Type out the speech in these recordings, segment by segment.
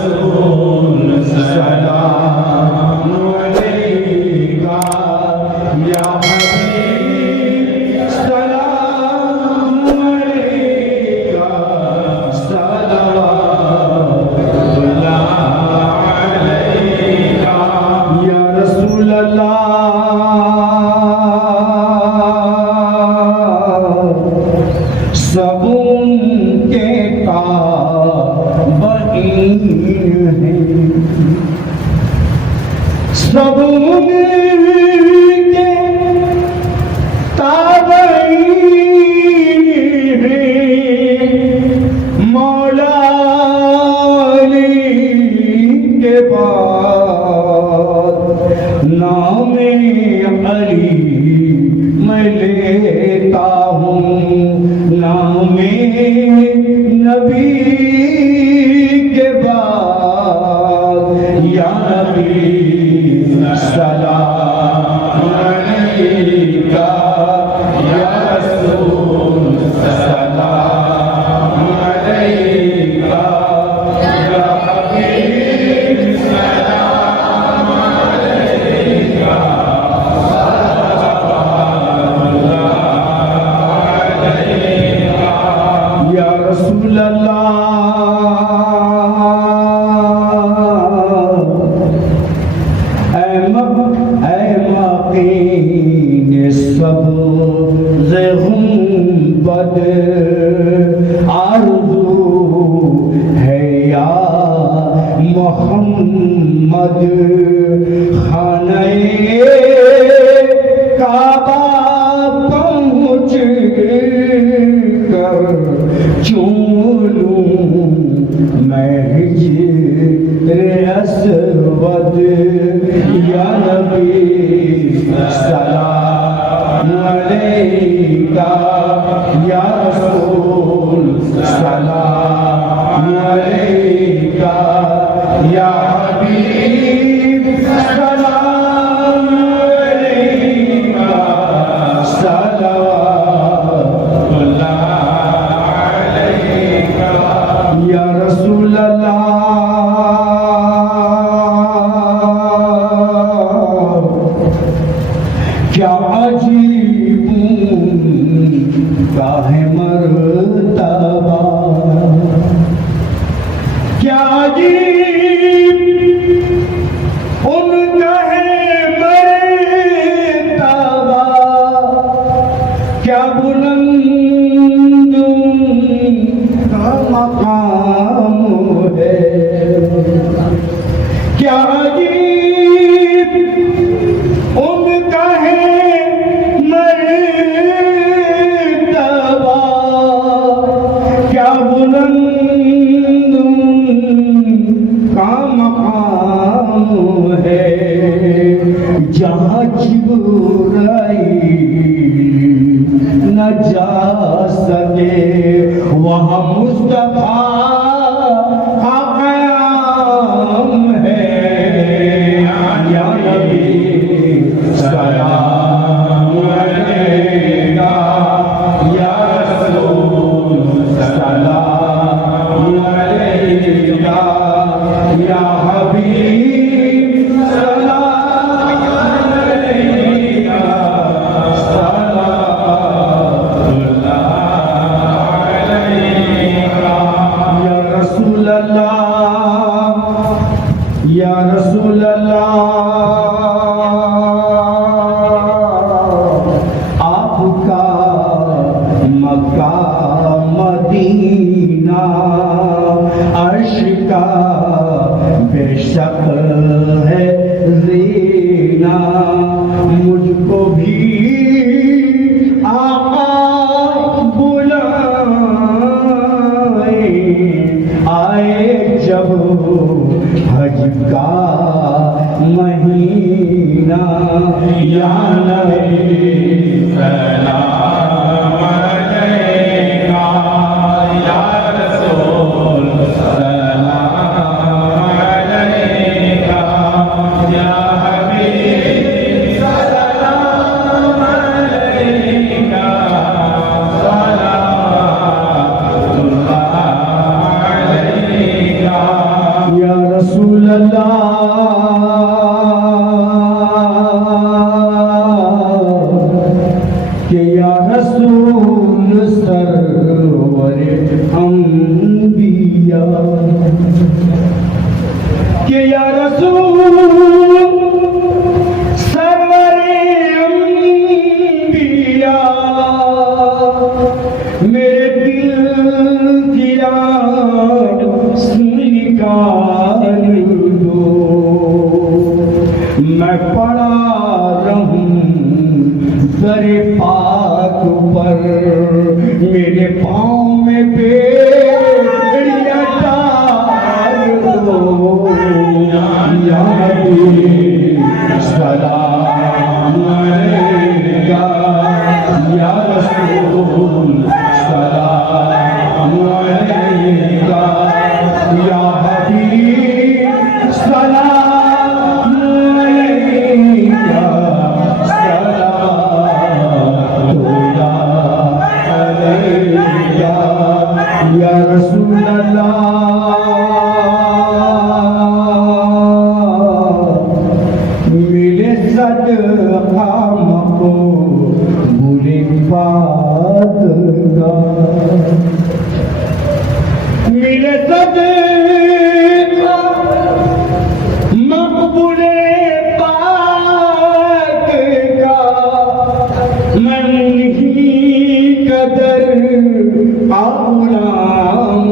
रसूल सलाम अलैका या हबीब सलाम अलैका सलावतुल्लाह अलैका या रसूल सब उनके ताबईन हैं, सब उनके ताबईन हैं। मौला अली के बाद नाम अली मैं लेता हूँ, नामे नबी के बाद या नबी सलाम अलैका या रसूल सलाम अलैका या हबीब सलाम अलैका या रसूल सब गुंबद आरज़ू है या मोहम्मद, खाने काबा पहुँच कर चूम लूं मैं हिज्र अस्वद या नबी सलाम अलैका या रसूल सलाम अलैका या हबीब सलाम अलैका सलावतुल्लाह अलैका या रसूल अल्लाह। क्या अजीब का है मर्तबा, क्या अजीब उनका है मर्तबा, क्या बुलंद उनका मकाम है, क्या अजीब उनका है मर्तबा, क्या बुलंद उनका मकाम है। जहाँ जिब्राइल न जा सके वहाँ मुस्तफा का क़याम है या नबी सलाम अलैका या रसूल सलाम अलैका या हबीब सलाम अलैका सलावतुल्लाह अलैका या रसूल अल्लाह या रसूल अल्लाह। आपका मक्का मदीना अर्श का बेशक है ज़ीना, मुझको भी आका बुलाए आए जब हज का महीना या नबी सलाम अलैका या रसूल सलाम अलैका या हबीब सलाम अलैका सलावतुल्लाह अलैका या रसूल अल्लाह के या रसूल सरवर अंबिया के या रसूल सरवर अंबिया मेरे दिल की आग निकाल दो मैं पड़ा रहूं दरे पाक पर मेरे पाँव में बेड़ियाँ डाल दो या नबी सलाम अलैका या रसूल सलाम अलैका या हबीब सलाम अलैका सलामुल्लाह अलैका या रसूल अल्लाह मेरे सदका मक़बूल पातगा मेरे सदका मक़बूल पातगा मैं उन्हीं कदर गुलाम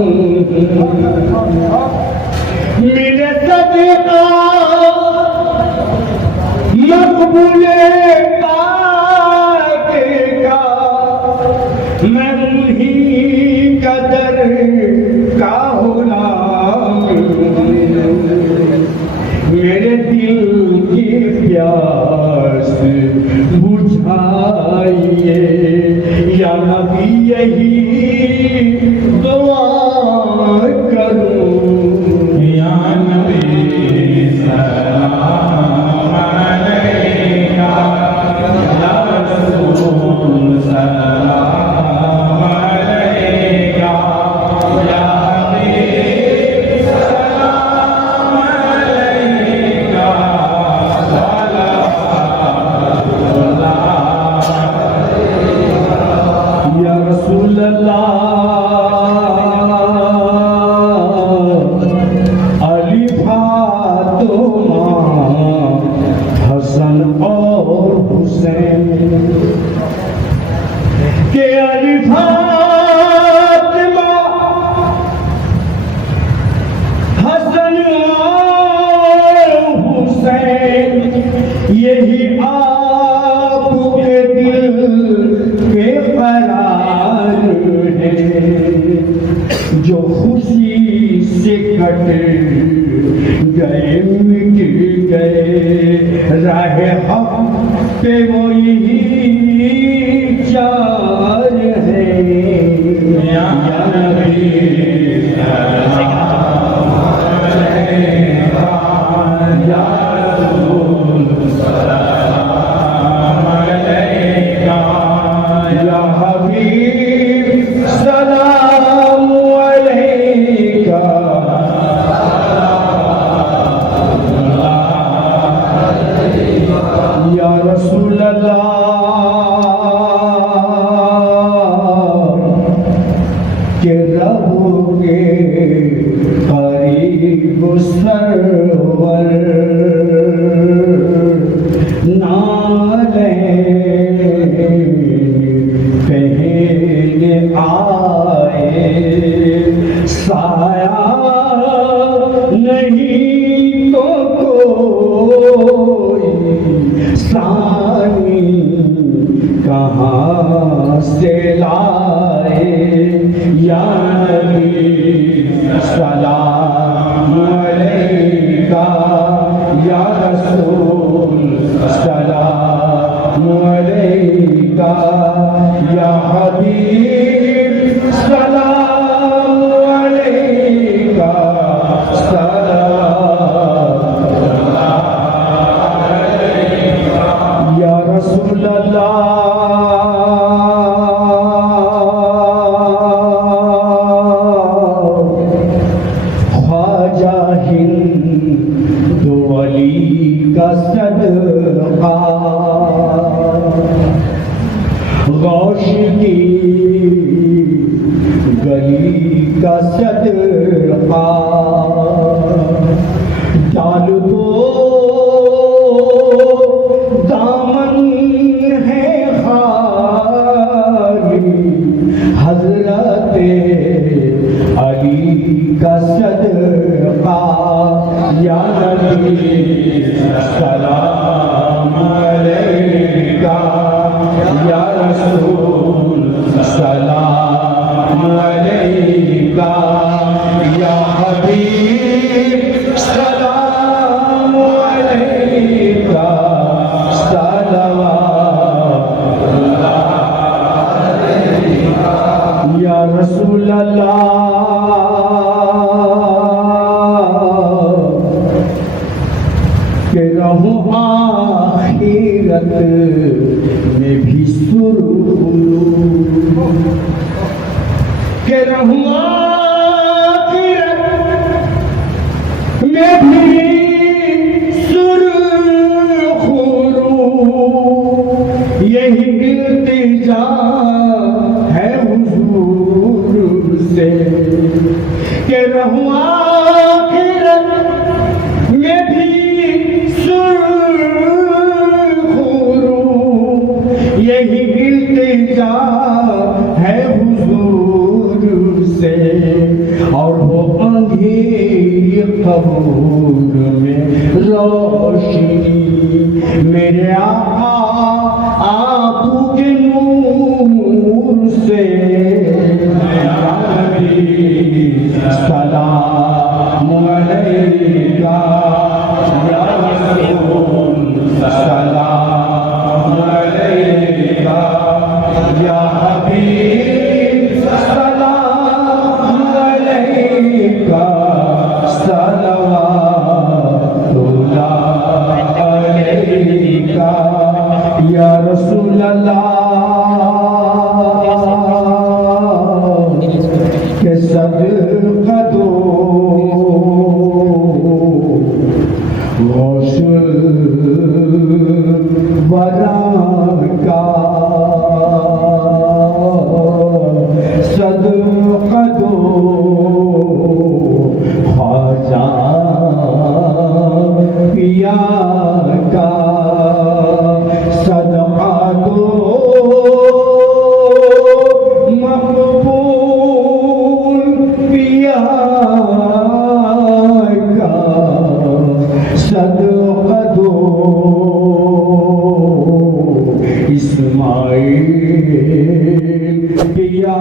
मेरे सदका मक़बूल पातगा मैं उन्हीं कदर का गुलाम मेरे दिल की प्यास बुझाइए या नबी यही दुआ करूं या नबी सलाम अलैका या रसूल सलाम अलैका या हबीब सलाम अलैका या रसूल अल्लाह अली फातिमा हसन और हुसैन के अली फातिमा हसन और हुसैन यही आपके दिल के करार है जो खुशी से कट गए मिट गए राह हक पे वो यही चार है या नबी सलाम अलैका या रसूल सलाम अलैका या हबीब सलाम अलैका या रसूल अल्लाह का सदका गौश की गली का सदका डाल दो दामन है खाली हजरते अली का सदका या नबी सलाम अलैका या रसूल सलाम अलैका या हबीब सलाम अलैका सलवातुल्लाह अलैका या रसूल अल्लाह के रहूं आखिरत में भी सुरूर के रहूं आखिरत में भी सुरूर यही इल्तिजा है हुजूर से के रहूं आखिरत में भी यही इल्तिजा है हुजूर से और वो अंधेरी कब्र में रोशनी मेरे आका आंखों के नूर से सलाम अलैका या रसूल सलाम अलैका या हबीब सलाम अलैका सलवातुल्लाह अलैका या रसूल अल्लाह के सदका दो वरा का सदका दो ख्वाजा पिया का सदका दो मकबूल पिया का सदका दो इस्माइल पिया